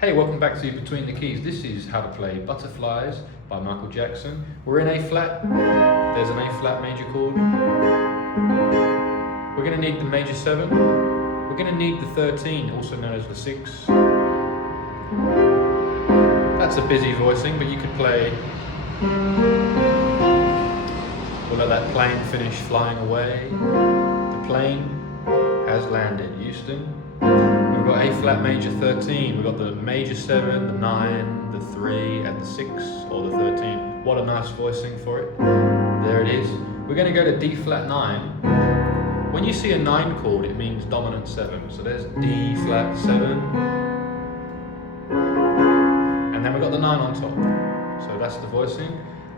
Hey, welcome back to Between the Keys. This is how to play Butterflies by Michael Jackson. We're in A flat. There's an A flat major chord. We're going to need the major 7. We're going to need the 13, also known as the 6. That's a busy voicing, but you could play. We'll let that plane finish flying away. The plane has landed, Houston. We've got A flat major 13, we've got the major 7, the 9, the 3, and the 6, or the 13. What a nice voicing for it. There it is. We're going to go to D flat 9. When you see a 9 chord, it means dominant 7. So there's D flat 7. And then we've got the 9 on top. So that's the voicing.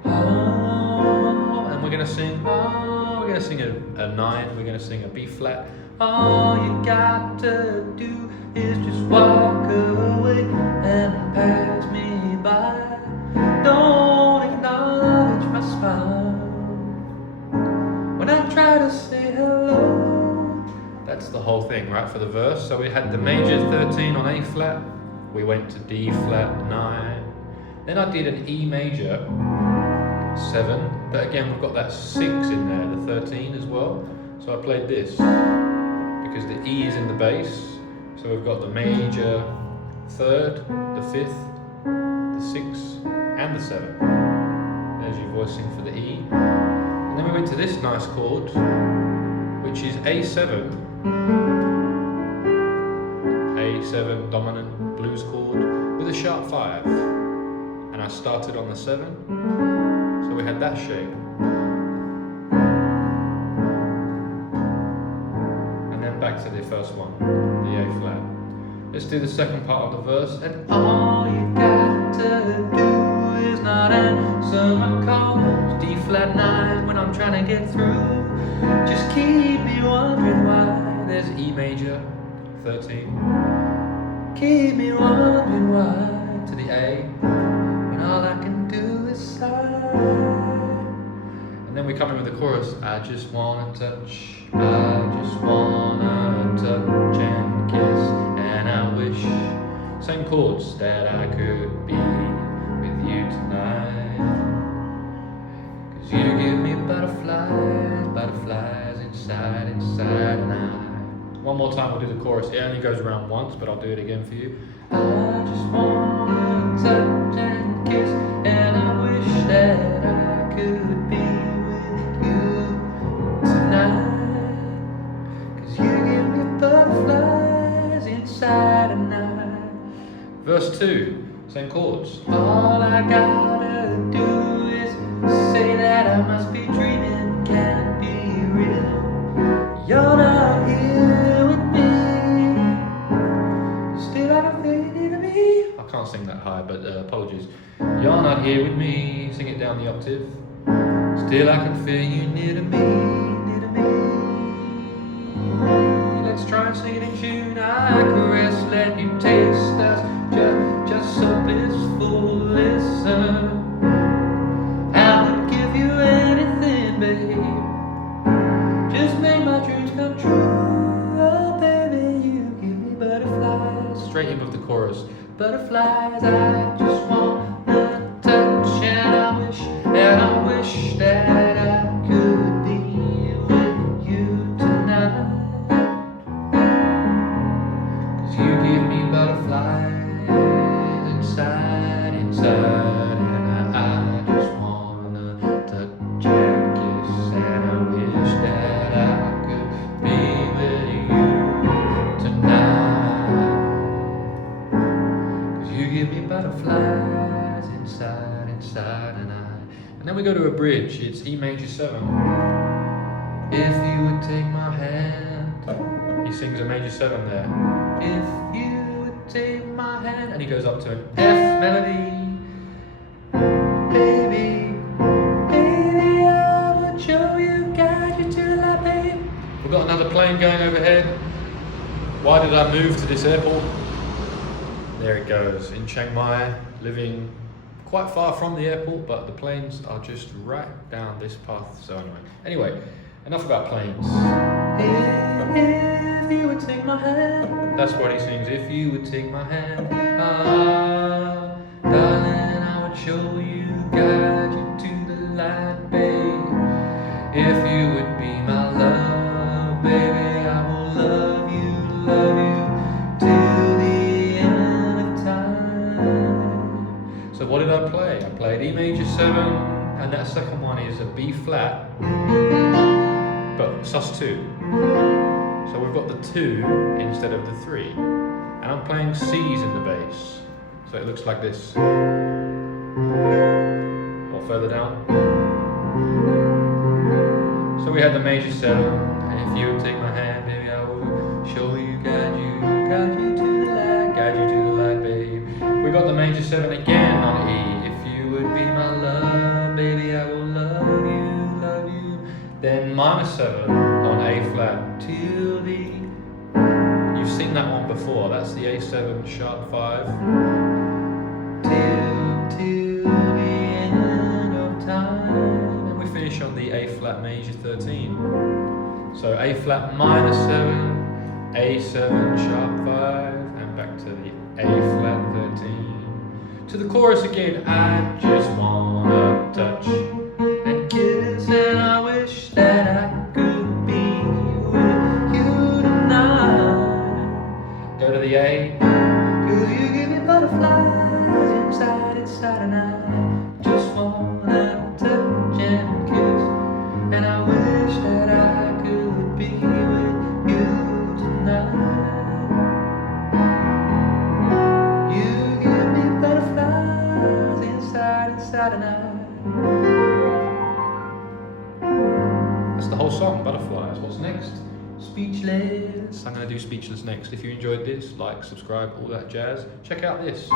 And we're going to sing, we're going to sing a 9, we're going to sing a B flat. All you got to do is just walk away and pass me by. Don't acknowledge my smile when I try to say hello. That's the whole thing, right, for the verse. So we had the major 13 on A flat. We went to D flat 9. Then I did an E major 7. But again, we've got that 6 in there, the 13 as well. So I played this, because the E is in the bass. So we've got the major 3rd, the 5th, the 6th, and the 7th. There's your voicing for the E. And then we went to this nice chord, which is A7. A7 dominant blues chord with a sharp 5. And I started on the 7. So we had that shape. Back to the first one, the A flat. Let's do the second part of the verse. And all you got to do is not answer my calls. D flat 9 when I'm trying to get through. Just keep me wondering why. There's E major 13. Keep me wondering why. To the A when all I can do is sigh. And then we come in with the chorus. I just wanna touch. I just wanna touch and kiss, and I wish, same chords, that I could be with you tonight. Cause you give me butterflies, butterflies inside, inside, and I. One more time we'll do the chorus. It only goes around once, but I'll do it again for you. I just wanna touch and kiss, and I wish that I could be with you tonight. Butterflies inside a night. Verse 2, same chords. All I gotta do is say that I must be dreaming, can't be real. You're not here with me. Still I don't feel you near me. I can't sing that high, but apologies. You're not here with me. Sing it down the octave. Still I can feel you near to me, near to me. Let's try and sing it in tune. I caress, let you taste us, just so blissful. Listen, I would give you anything, babe. Just make my dreams come true. Oh, baby, you give me butterflies. Straight in with the chorus. Butterflies, I just wanna touch, and I wish that I could be with you tonight. You give me butterflies inside, inside, and I just wanna touch and kiss, and I wish that I could be with you tonight. Cause you give me butterflies inside, inside, and then we go to a bridge. It's E major 7. If you would take my hand. He sings a major 7 there. If you would take my hand, and he goes up to an F melody. Baby, baby, I would show you, guide you to the light, babe. We've got another plane going overhead. Why did I move to this airport? There it goes, in Chiang Mai, living quite far from the airport, but the planes are just right down this path. So anyway, enough about planes. If you would take my hand. That's what he sings. If you would take my hand, ah, darling, I would show you, guide you to the light, babe. If you would be my love, baby, I will love you till the end of time. So what did I play? I played E major 7, and that second one is a B flat, but sus2. So we've got the 2 instead of the 3. And I'm playing C's in the bass. So it looks like this. Or further down. So we had the major 7. And if you would take my hand, baby, I will show you, guide you to the light, guide you to the light, babe. We got the major 7 again on E. If you would be my love, baby, I will love you. Then minor 7 on A flat till the, you've seen that one before, that's the A7 sharp 5 till the end of time, and we finish on the A flat major 13. So A flat minor 7, A7 sharp 5, and back to the A flat 13. To the chorus again. I just wanna touch and kiss, and I wish that I could be with you tonight. Go to the A, 'cause you give me butterflies inside, and I just wanna touch and kiss, and I wish that I could be with you tonight. You give me butterflies inside, and I. That's the whole song, Butterflies. What's next? Speechless. I'm going to do Speechless next. If you enjoyed this, like, subscribe, all that jazz. Check out this.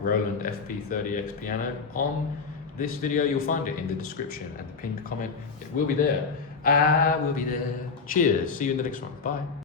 Roland FP-30X piano. On this video, you'll find it in the description and the pinned comment. It will be there. I will be there. Cheers. See you in the next one. Bye.